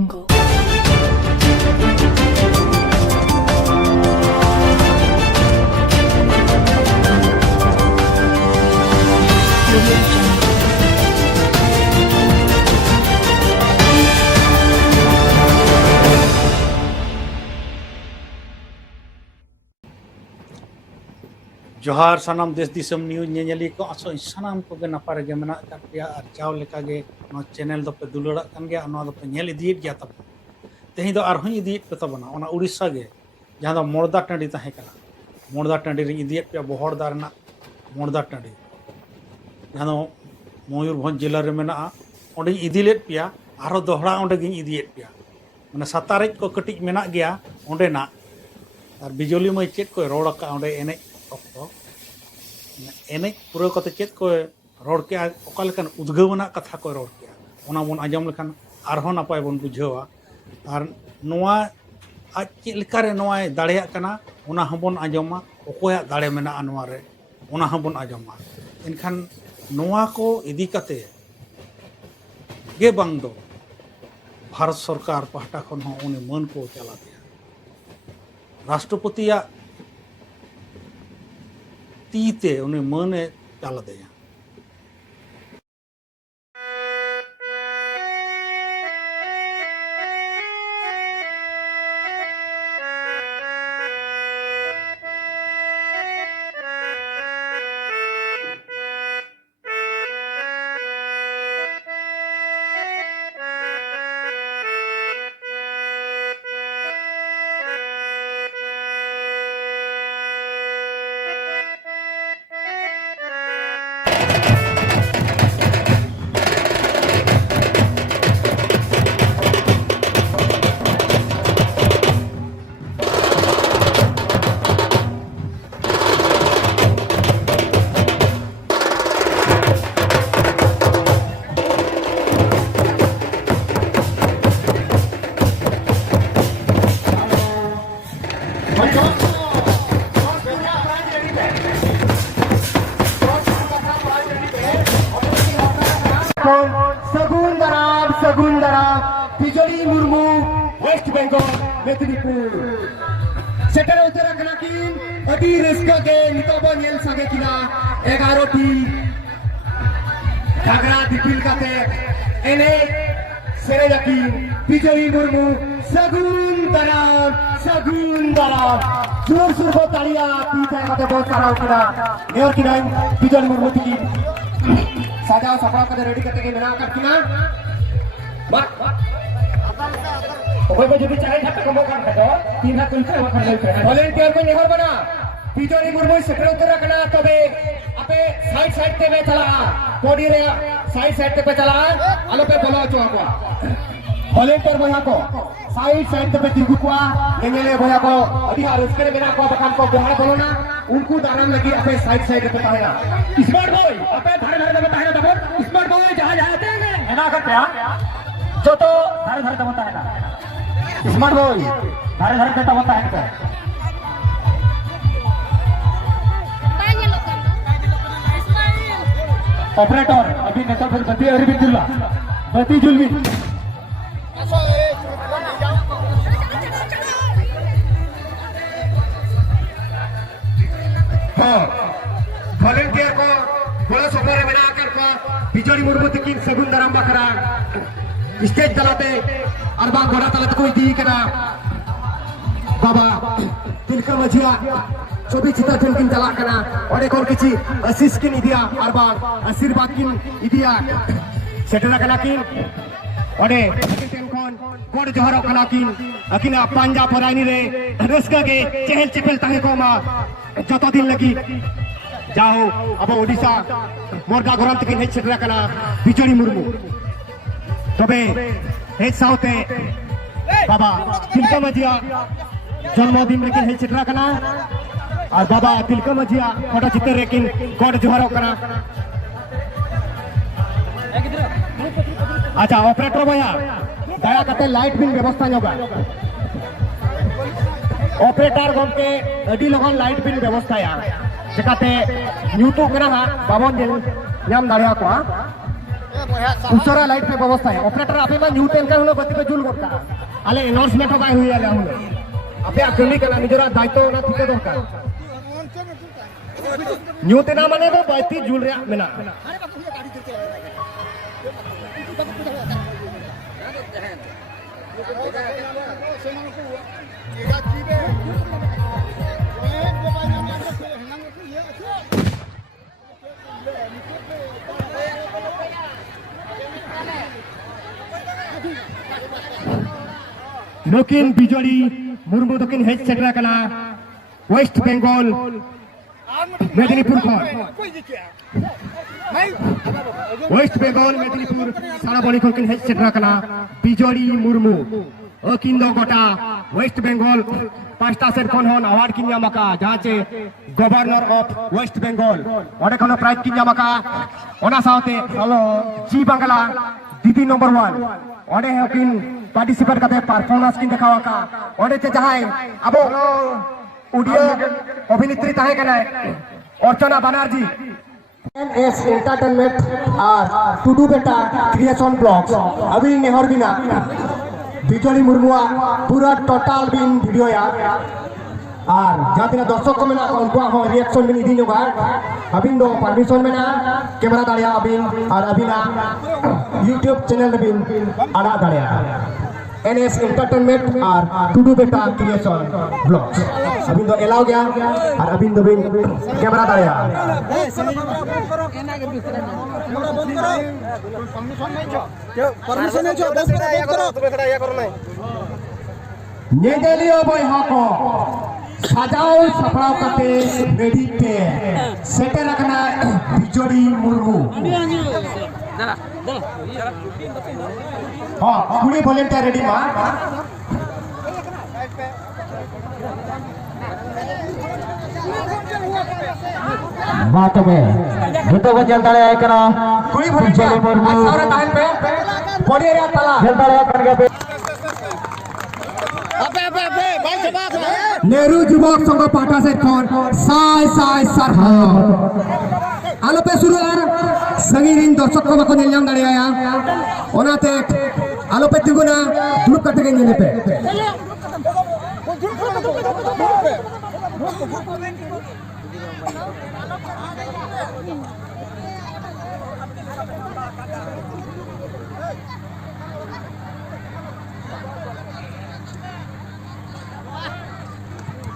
Jungle. Audio Jungle. जोहार सानाम देश दिसम news नेली को आसो सानाम को नपाय गे मेना कापिया और चाव लेका गे नो चैनल दो पे दुलड़ा कन गया नो दो पे नेल इदीत गया तब तेही दो आरहों इदीत पे तबना ओना उड़ीसा गे जहां दो मोड़दा टांडी ताहे कना मोड़दा टांडी रे इदीत पे बहड़दा रना मोड़दा टांडी जहां दो मयूरभंज जिला रे मेना ओंडे इदीलेत पिया आरो दोहरा ओंडे गिन इदीत पिया माने सतारेज को कटिज मेना गया ओंडे ना और बिजली मई चेत को रोड का ओंडे एने ऑक्टो एने पूरा कते चेत को रोड के ओकालकन उद्गवना कथा को रोड के ओना बन आजम लेखान आरहों नपाय बन बुझावा और नोआ आज चेत लेका रे नोआ दाड़ेया कना ओना हबन आजमा ओकोया दाड़े मेना नोआ रे ओना हबन आजमा एनखान नोआ को इदी कते गे बांग दो भारत सरकार पाहटा खन हो उनी मन को चला दिया राष्ट्रपतिया तीते उन्हें मने चला दिया सगुन दाराम बिजली मुर्मू वेस्ट बेंगल मेदिनीपुर सेटर उतरा कना किन अडी रस्का के नितोबो नेल सगे किना 11 टी घागरा दिपिल काते एने सेरे जाकी बिजली मुर्मू सगुन दाराम जोर सुर को तालिया ती थाय काते बहुत सारा उतरा नेर किना बिजली मुर्मू की साजा सफा काते रेडी करते के मेना कर किना ओए जो चाहे ठक कमो कर खतो तीन हाथ तुलके वखर ले वॉलंटियर को नेहर बना बिजली मुर्मू सेक्टर उतरा कना तबे आपे साइड ते में चला बॉडी रे साइड पे चला आलो पे बोलो चो को वॉलंटियर भैया को साइड पे तिगु को नेले भैया को अभी हार उसके बिना को बकान को बिहार बोलो ना उनको दानम लगी आपे साइड पे ताहेना स्मार्ट बॉय आपे धारे में ताहेना दबो स्मार्ट बॉय जहां जाते हैं एना करते जो तो धारे दबता है ना स्मार्ट बॉय धारे दबता है का ऑपरेटर अभी नेता फिर बत्ती अरबी जुल्ला बत्ती जुलवी हाँ वॉलंटियर को बड़ा सफर बना कर को बिजली मुर्मू तकिन सगुन दाराम बखरा स्टेज दलाते और बाग घोड़ा तलत को इदी कना बाबा तिलका मझिया चौबी चिता ठनकिन चला कना और एक और किसी असिस्ट किन इदिया और बाग आशीर्वाद किन इदिया सेटना कना किन ओडे टेनकोन कोड जोहरो कना किन अकिना पांजा फरानी रे रस्का के चहल चपल ताहे को मा जतो दिन लगी जाओ अब ओडिशा मोरगा घरम तकिन हेच सेटना कना बिजली मुर्मू तबे हेच साउते बाबा तिलका मझिया जन्मदिन लेकिन हेच सेटना कना और बाबा तिलका मझिया फोटो चित्र लेकिन कोड जोहरो कना अच्छा ऑपरेटर भैया दया करते लाइट बिल व्यवस्था होगा ऑपरेटर गमके अडी लगन लाइट बिल व्यवस्था या चिकाते यूट्यूब कना बाबन जेल नाम दाड़िया को उसरा लाइट पे व्यवस्था है ऑपरेटर आपे मा न्यूटेन का हुलो बत्ती पे जुल गोटा आले अनाउंसमेंट हो बाय हुई आले हुलो आपे अकली कना निजरा दायित्व ना थिके दरकार न्यूटेन माने दो बत्ती जुल रे मेना नुकिन बिजोड़ी मुर्मू दकिन हेज सेटरा कना वेस्ट बेंगल मेदिनीपुर खन वेस्ट बेंगल मेदिनीपुर सारा बड़ी खन हेज सेटरा कना बिजोड़ी मुर्मू अकिन दो गोटा वेस्ट बेंगल पांचटा सेट खन हन अवार्ड किन यामका जहाचे गवर्नर ऑफ वेस्ट बेंगल ओडे खन प्राइज किन यामका ओना साथे हेलो जी बांगला दीदी नंबर 1 ओडे हकिन पार्टिसिपेट करते परफॉर्मेंस किन दिखावा का ओडे चे जहाय अबो ऑडियो अभिनेत्री ताहे कना अर्चना बनर्जी एस एंटरटेनमेंट और टुडू बेटा क्रिएशन ब्लॉग्स अभी नेहर बिना बिजोड़ी मुर्मुआ पूरा टोटल बिन वीडियो या और जहाँ तीन दर्शक को मेना उनको हो रिएक्शन बिन इदी जोगा अबिन दो परमिशन मेना कैमरा दाड़िया अबिन और अबिना यूट्यूब चैनल बिन आड़ा दाड़िया एनएस एंटरटेनमेंट और टुडू बेटा क्रिएशन ब्लॉग्स अबिन दो एलाउ गया और अबिन दो बिन कैमरा दाड़िया परमिशन नहीं जो 10 मिनट करो तुम्हें खड़ा या करो नहीं ये देलियो भाई हाको सजाओ सफराव करते रेडी पे सेटे रखना बिजोड़ी मुर्मू हाँ कुड़ी वॉलंटियर रेडी मां बात में जुतो को जल्द डाले करा कुड़ी वॉलंटियर मुर्मू सारे टाइम पे बॉडी एरिया तला जल्द डाले करके पे नेहरू युवक संघ पाटा से खन साय साय सरहा आलो पे शुरू यार संगीन दर्शक को बको नेल नाम दाड़िया ओनाते आलो पे तिगुना दुरुप कटे के नेले पे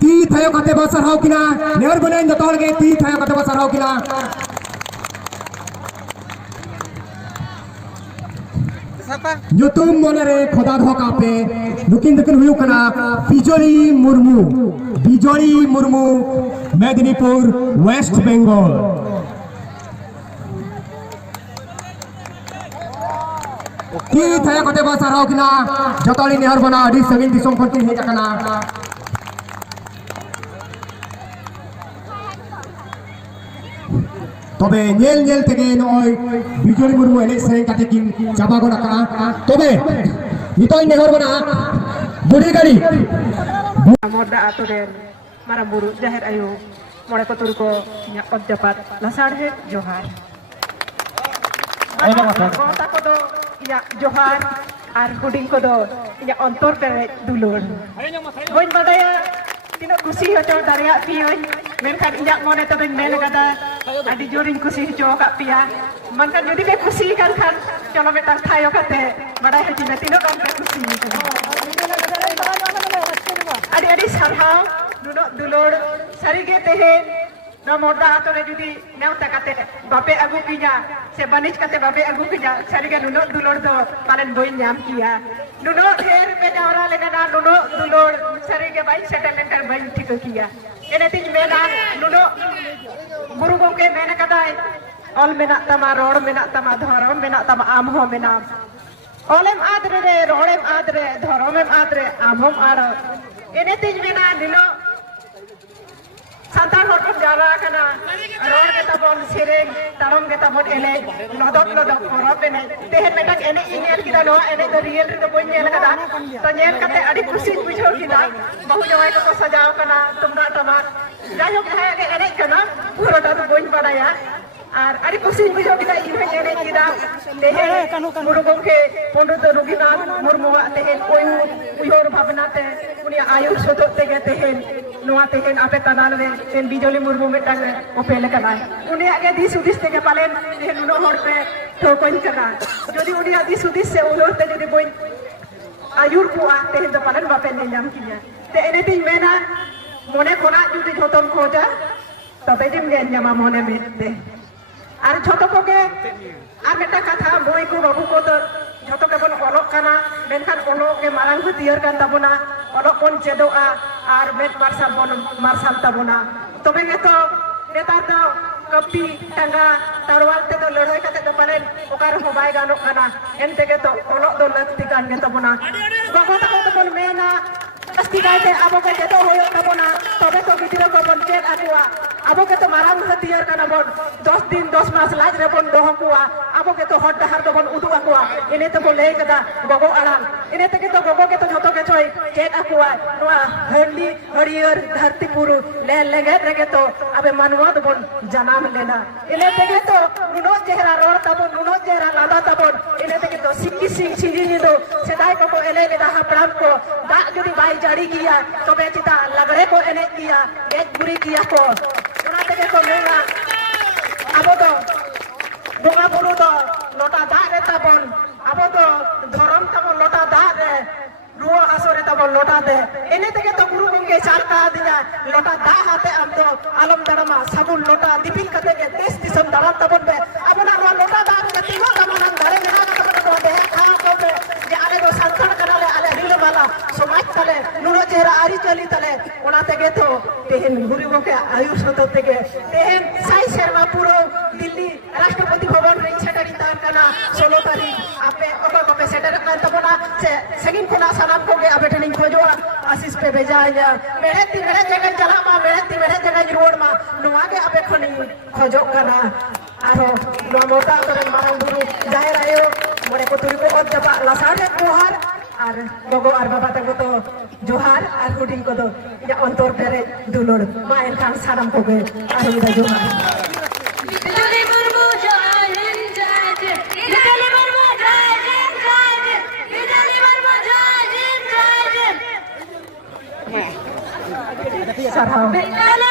ती थायो कते बसर हो किना नेवर बनाइन द तोड़ के ती थायो कते बसर हो किना ᱧᱩᱛᱩᱢ ᱢᱚᱱᱮᱨᱮ ᱠᱷᱚᱫᱟ ᱫᱚᱦᱚ ᱠᱟᱯᱮ ᱱᱩᱠᱤᱱ ᱫᱚᱠᱤᱱ ᱦᱩᱭᱩᱜ ᱠᱟᱱᱟ ᱵᱤᱡᱚᱲᱤ ᱢᱩᱨᱢᱩ ᱢᱮᱫᱽᱱᱤᱯᱩᱨ ᱳᱭᱮᱥᱴ ᱵᱮᱝᱜᱚᱞ ती थाया कते बसर हो किना जतोली नेहर बना अडी सगिन दिसम खन किन हेज आकना तबे नेल नेल तेगे नय बिजोड़ी मुर्मू एने सेरेन काटे किन चाबा गोना का तबे नितोय नेहर बना बुढ़ी गाड़ी मोदा आतोरे मारा बुरु जाहिर आयो मोड़े को तुर को अध्यापक लसाड़े जोहार कोता को दो या जोहार आर हुडिंग को दो या अंतर करे दुलोर बोइन बदाया तीनो खुशी होचो दारिया पियोय मेनखान इया मोने तबे मेल गदा आदि जोरिन खुशी होचो का पिया मनखान जदि बे खुशी kan खान चलो बेटा थायो कते बडाय हति में तीनो काम पे खुशी आदि आदि सारहाव दुनो दुलोर सारिगे तेहे ना मोदा आतोरे जुदी नेवता कते बापे अगु किया से बनिज कते बापे अगु किया सारिगे नुनो दुलोर दो पालन बोइन नाम किया नुनो ढेर पे जावरा लेना नुनो दुलोर सारिगे बाई सेटलमेंट बाई ठीक किया एने तिज मेना नुनो गुरु गोके मेना कदाय ऑल मेना तमा रोड मेना तमा धरम मेना तमा आम हो मेना ऑलम आदरे रे रोडम आदरे धरमम आदरे आमम आड़ एने तिज मेना निनो संतान होटल जारा कना रोड के तबन सेरेंग तारम के तबन एले नदक नदक परब एने तेहन मेटक एने इनेल किदा नो एने तो रियल रे तो बोइन नेल कदा तो नेल कते अडी खुशी बुझो किदा बहु जवाई को सजाव कना तुमरा तमा जायो के एने कना पूरा तो बोइन बडाया আর আরে খুশি বুঝো কিনা ইভে এনে কিনা দেহে গুরু গমকে পণ্ডিত রঘুনাথ মুর্মুয়া তেহেন উইহর ভাবনাতে উনি আয়ুর সতত থেকে তেহেন নোয়া তেহেন আপে তানাল রে তেন বিজলি মুর্মু মিটাং ওপেলে কানায় উনি আগে দিস উদিস থেকে পালেন তেহেন উনো হরপে ঠোকন কানা যদি উনি দিস উদিস সে উহরতে যদি বই আয়ুর কুয়া তেহেন তো পালেন বাপে নিলাম কিনা তে এনেতেই মেনা মনে খোনা যদি যতন খোঁজা তবে জিম জ্ঞান জামা মনে মেতে আর ছোট কোকে আর একটা কথা বই কো বাবু কো তো ছোট কেবল অলক কানা মেনখান অলকে মারাং হতিয়ার কান তাবনা অলক কোন চেদোয়া আর মেট মার্শাল তাবনা তবে তো নেতার তো কপি টাঙ্গা তারওয়াল তে তো লড়াই কাতে তো পালেন ওকার হবাই গানো কানা এন থেকে তো অলক দো লাগতি কান গে তাবনা গগো তো বল মেনা अस्तिकायते आबो के जेतो होयो तबना तबे तो गिदिरो को बन चेक आकुआ आबो के तो मारांग हतियार काना बन 10 दिन 10 मास लाज रे बन दोहकुआ आबो के तो हट दहार तो बन उदु आकुआ इने तो बोले कदा गगो आराम इने तके तो गगो के तो झतो के चोय चेक आकुआ नोआ हंडी हरियर धरती पुरु ले लेगे रेगे तो अबे मानवत बन जनाम लेना इने तके तो नुनो चेहरा रोड तबन नुनो चेहरा लादा तबन इने तके तो सिक्की सिंगी नि दो सेदाय को एले लेदा हापराम को दा जदी बाई जारी किया तो बेचिता लगड़े को एने किया एक बुरी किया को उना तके को मेगा आबो तो बोगा बुरु तो लोटा दा रे तबन आबो तो धरम तबन लोटा दा रे रुआ हासोरे तबन लोटा दे एने तके तो गुरु गंगे चार का दिया लोटा दा हाते हम तो आलम दरमा साबुन लोटा दिपिल कते के देश दिसम दरा तबन बे अपना रुआ लोटा दा रे तिगो तमन धरे मेना तबन को दे खा को पे जे आले दो संतन कनाले आले रिल वाला समाज तले नुनो चेहरा आरी चली तले ओना तेगे तो तेहेन गुरु गंगे आयुष होत तेगे तेहेन साई शर्मा पुरो दिल्ली राष्ट्रपति भवन रे सेटरी तान कना 16 तारीख आपे ओका को पे सेटर कान तबना से सगिन कोना सलाम को गे आबे ट्रेनिंग खोजो आशीष पे भेजा या मेरे जगह चला मा मेरे जगह रोड मा नुआ के आबे खनी खोजो कना आरो नो मोटा करे मारंग गुरु जाहिर आयो मोरे को तुरी को जबा लासारे कोहार আর গগো আর বাবা তাকে তো জোহার আর হুডিং কো তো ইয়া অন্তর পেরে দুলড় মায়ের কান সারাম কোগে আর ইদা জোহার বিজলি মুর্মু জয় হিন্দ জয় জয় বিজলি মুর্মু জয় হিন্দ জয় জয় বিজলি মুর্মু জয় হিন্দ জয় জয় সারাও বিজলি